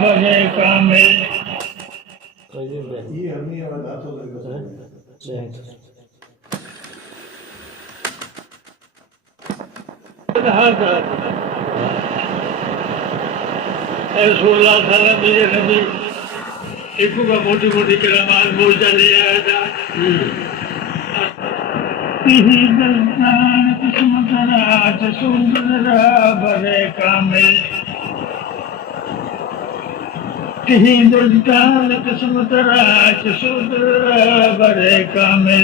भरे कामे मेरे नबी एक मोटी मोटी करामात बोलता ले आया था सुंदर भरे कामे हिंदुस्तान किस्मत राज सुंदर भरे कामे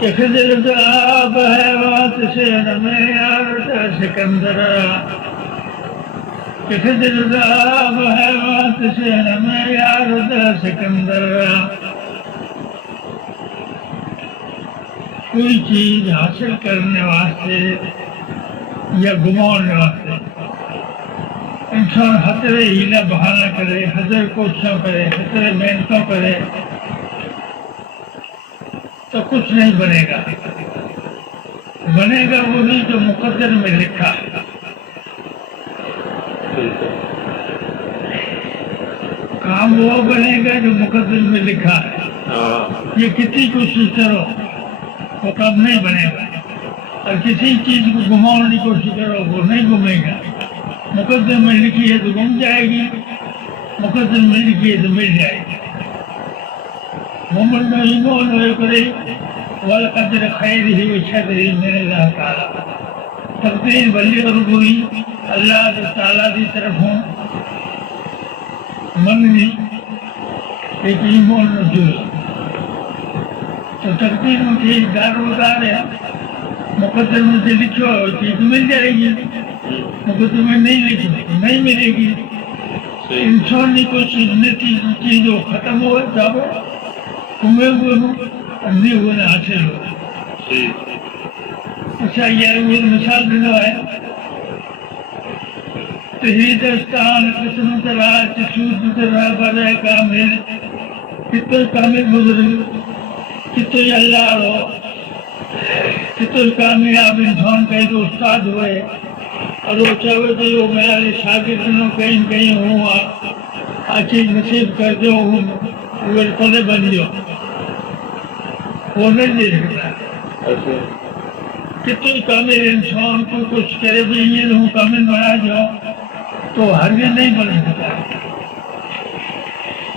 खिजराब है बात से में यार सिकंदर खिजराब है बात से में यार सिकंदर कोई चीज हासिल करने वास्ते या घुमाने वास्ते इंसान हतरे हीला बहाना करे, हजर कोशिशों करे, हतरे मेहनतों करे तो कुछ नहीं बनेगा। बनेगा वो नहीं जो मुकद्दर में लिखा है। काम वो बनेगा जो मुकद्दर में लिखा है। ये कितनी कोशिश करो वो काम नहीं बनेगा, और किसी चीज को घुमाने की कोशिश करो वो नहीं घूमेगा। मुकद्दर में लिखी है तो घूम जाएगी, मुकद्दर में लिखी है तो मिल जाएगी। मोहम्मद में ईमान करे वाला कदर खैर ही शर्री मेरे अल्लाह ताला तकदीर भली और बुरी अल्लाह ताला की तरफ हो मननी एक ईमान नजूर तो तकदीर में ठीक दारोदार है। मुकद्दर में जो लिखो चीज मिल जाएगी, मुकद्दर में नहीं लिखी नहीं मिलेगी। इंसान की कोशिश चीज खत्म हो जाओ घूमे हुए हो नहीं हुए हासिल हो। अच्छा यार वो मिसाल देना है तो हिंदुस्तान किस्मत राज सूद बड़े कामिल कितने कामिल बुजुर्ग कितने अल्लाह हो कितने कामयाब इंसान कहीं तो उस्ताद हुए और वो चाहे तो वो मेरे शागिर्द कहीं कहीं हुआ अच्छी नसीब कर दो वो पदे बन जाओ वो नहीं दे सकता। कितने कामिल इंसान को कुछ करे भी ये लोग कामिल बना जाओ तो हर दिन नहीं बन सकता।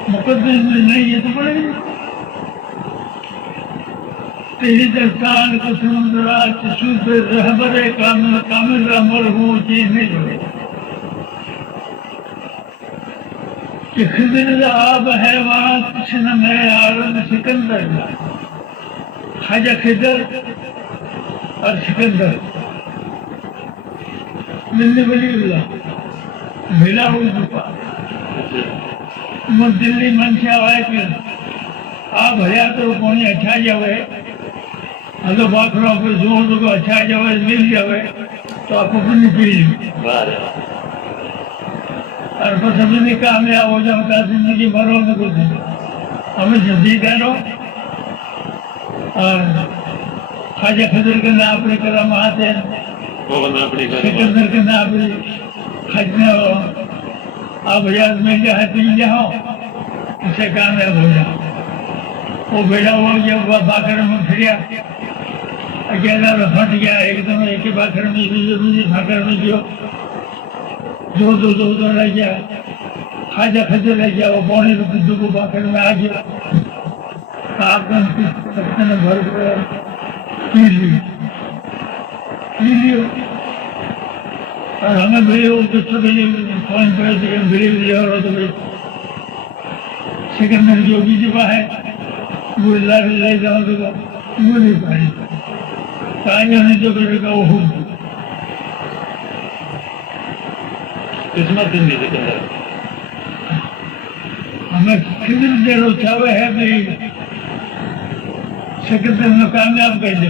मुकद्दर में नहीं है तो बनेगी। तेरी दस्तान को समुद्रा शुद्ध रहबरे कामिल कामिल अमर हो चीज नहीं बनेगी। कि खिजर आब है वहाँ कृष्ण में आरम सिकंदर खाजा खिजर और सिकंदर मिलने वाली मिला हुई दुकान दिल्ली मन से आवाज कि आप भैया तो कोई अच्छा जावे अगर बाखड़ों पर जोर दो अच्छा जावे मिल जावे तो आपको अपनी चीज और बस अपनी कामयाब हो जाओ जिंदगी भरो में कुछ हमें जल्दी करो और खाजा खजर के नाम अपने करम आते सिकंदर के नाम अपने खजने हो आप भैया मिल जाए पी जाओ उसे कामयाब हो जाओ। वो बेड़ा हो गया बाखड़ में फिर अकेला फट गया एकदम एक ही बाखड़ में भाखड़ में जो दो रह गया खाजा खजर रह गया वो पौने दो को बाखड़ में आ गया आपने भर पी लियो और हमें भी फोन पर तो सिकंदर जो भी जगह है वो ले जाओ तो वो नहीं पाई पानी जो करेगा वो किस्मत दिन नहीं सिकंदर हमें खिजर देना चाहे है भाई सिकंदर में कामयाब कर दो।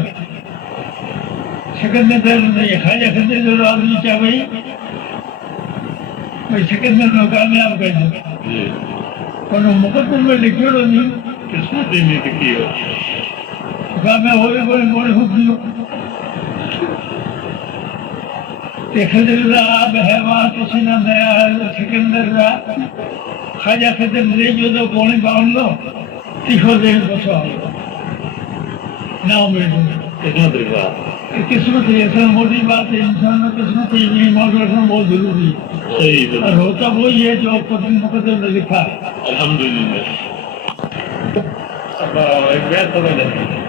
सिकंदर नहीं खाजा खिजर जो आदमी चाहे भाई सिकंदर में कामयाब कर दो। पर मुकद्दर में लिखो नहीं किस्मत दिन नहीं लिखी हो कामयाब हो बड़े बड़े हो खजरा बहवा किसी न दयाल सिकंदरा खाजा खजर ले जो तो पौने बाउन लो तीखो देर बसो ना मेरे कितना तरीका किस्मत ये सब मोटी बात है इंसान में किस्मत ये मौज रखना बहुत जरूरी है सही और होता वही है जो आपको मुकद्दर में लिखा है अल्हम्दुलिल्लाह अब एक बात समझ लें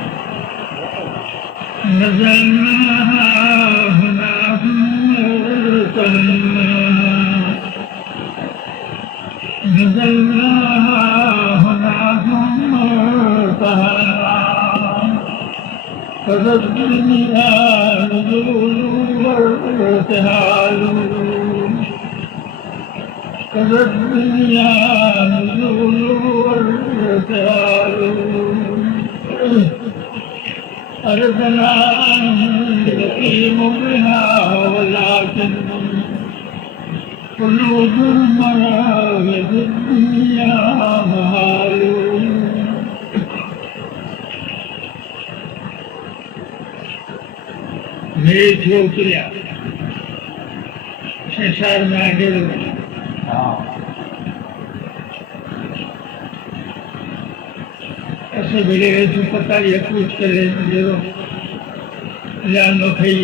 أردنا نقيم بها ولكن قلوب المراغب الدنيا مهال मेरे जो उतरिया संसार में आगे ऐसे मिले जो पता ये पूछ करे जो जानो भाई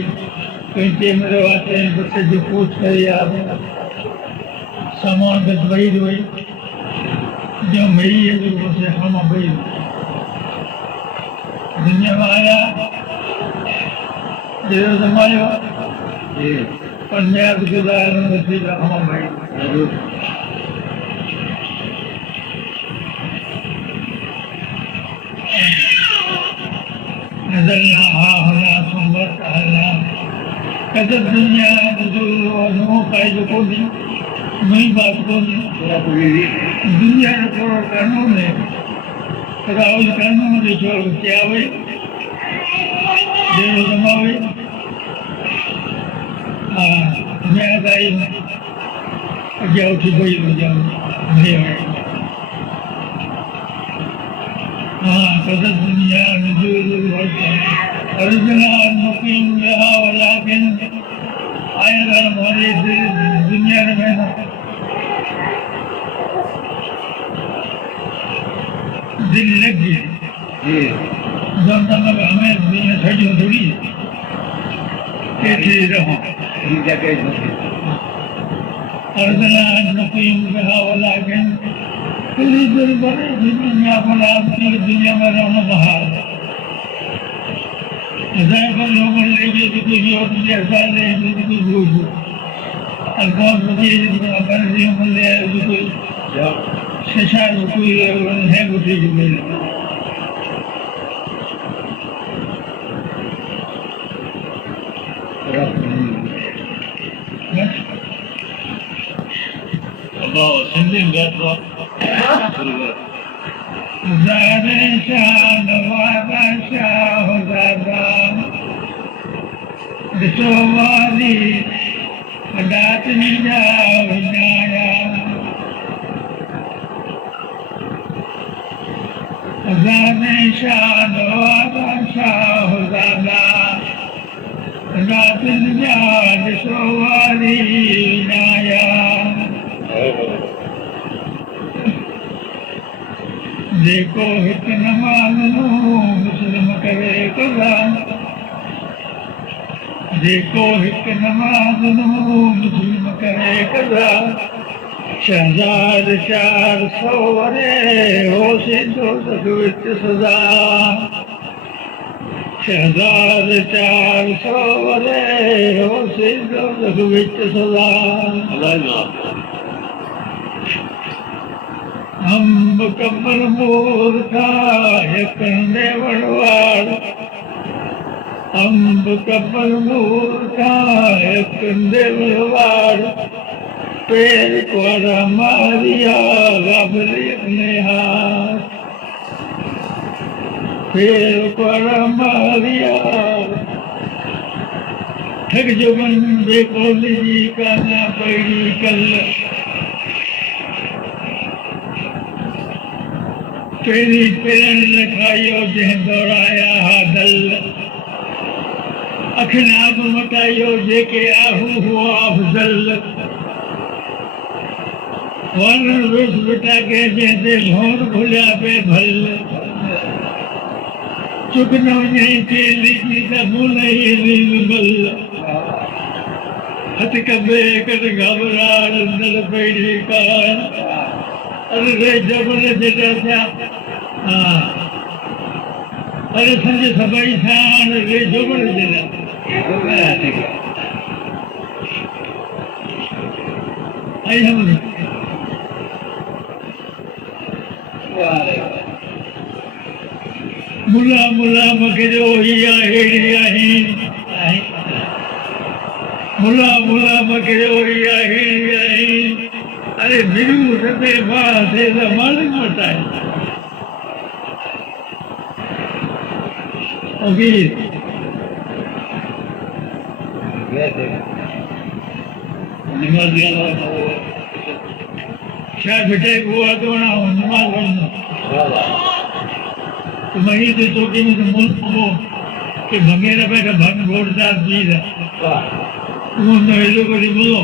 कहीं टेम रवाते हैं बच्चे जो पूछ करे आप सामान बच वही हुई जो मेरी है जो से हम वही दुनिया में आया जो समायो पंजाब के दायरे में थी हम भाई नजरना होना सुंदर कहना कहते दुनिया नो पाए जो को नहीं नई बात को नहीं दुनिया के पूरा कानून है राहुल कानून में छोड़ के आवे देव जमावे मैं आई जाओ कि कोई हो जाओ नहीं है قد الدنيا نزول الوطن أرجنا أن نقيم بها ولكن أيضا مريض الدنيا رمينا दिल लग गई जब हमें दुनिया छड़ी थोड़ी कैसे रहो أرجنا أن نقيم بها ولكن पूरी दुनिया बना दुनिया में रहना बाहर पर लोग लेके भी कोई और ऐसा ले कोई भूल और कौन सी ले कोई शिक्षा कोई है कुछ मिले सिंधी बैठ ज़ारे शान वादा शाह दादा दिसो वाली दात निजा विनाया ज़ारे शान वादा शाह दादा दात निजा दिसो वाली विनाया देखो हित नमाज़ मुस्लिम करे कज़ा देखो हित नमाज़ मुस्लिम करे कज़ा शहज़ाद 400 वरे हो सिंधो विच सज़ा शहज़ाद 400 वरे हो सिंधो विच सज़ा हम कमर मूर्खा कंदे वड़वाड़ अम्ब कमर मूर्खा कंदे वड़वाड़ पेड़ कोरा मारिया गाबरी अपने हाथ पेड़ कोरा मारिया ठग जो बन बेकोली जी का ना पड़ी कल तेरी पेड़ लिखाइयो जह दौड़ाया हा दल अखनाब मटायो जेके आहू हुआ अफजल वन वेस बेटा के जैसे भौर भुलिया पे भल चुक न वञे चेली की त मुंह नहीं नील हथ कबे कट घबराहट अंदर पेड़ी कार अरे रे जबर जेटा थिया हाँ अरे संजय सभई साण रे जबर जेटा आई हम मुला मुला मकजो हिया हेड़ी आही मुला मुला मकजो हिया हेड़ी आही अरे बिरू सते बासे द मालिक मटाए ओके नमाज क्या बेटे हुआ तो ना नमाज पढ़ना तो मही से चौकी में से मुल्क को कि भंगेरा पे का भंग रोडदार चीज है वो नहेलो को बोलो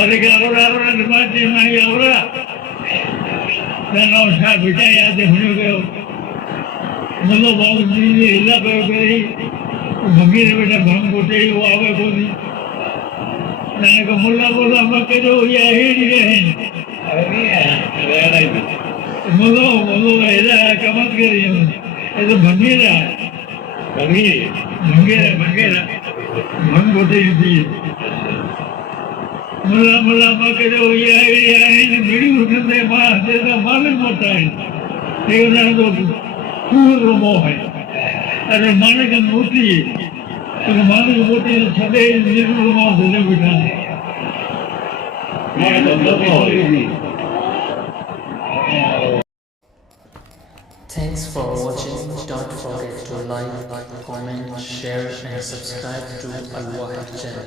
और एक आरोड़ा नमाज जी माही आरोड़ा ना क्या बेटा याद होने गए मतलब बहुत चीज हिला पे करी भंगेरे बेटा भंग होते ही वो आवे को नहीं मैंने कहा मुल्ला बोला मक्के जो ये हेड़ी रहे मुल्लो मुल्लो ऐसा कमत करी ये तो भंगेरा भंगेरा भंगेरा भंग होते ही थी मुल्ला मुल्ला मक्के जो ये हेड़ी रहे मिड़ी उठते मार से तो मालूम होता है लेकिन ना तो खूब रोमो है अरे माने का मोती तो माने की मोती छदे निर्मल रोमो से बिठा Thanks for watching. Don't forget to like, comment, share and subscribe to Al Wahid channel.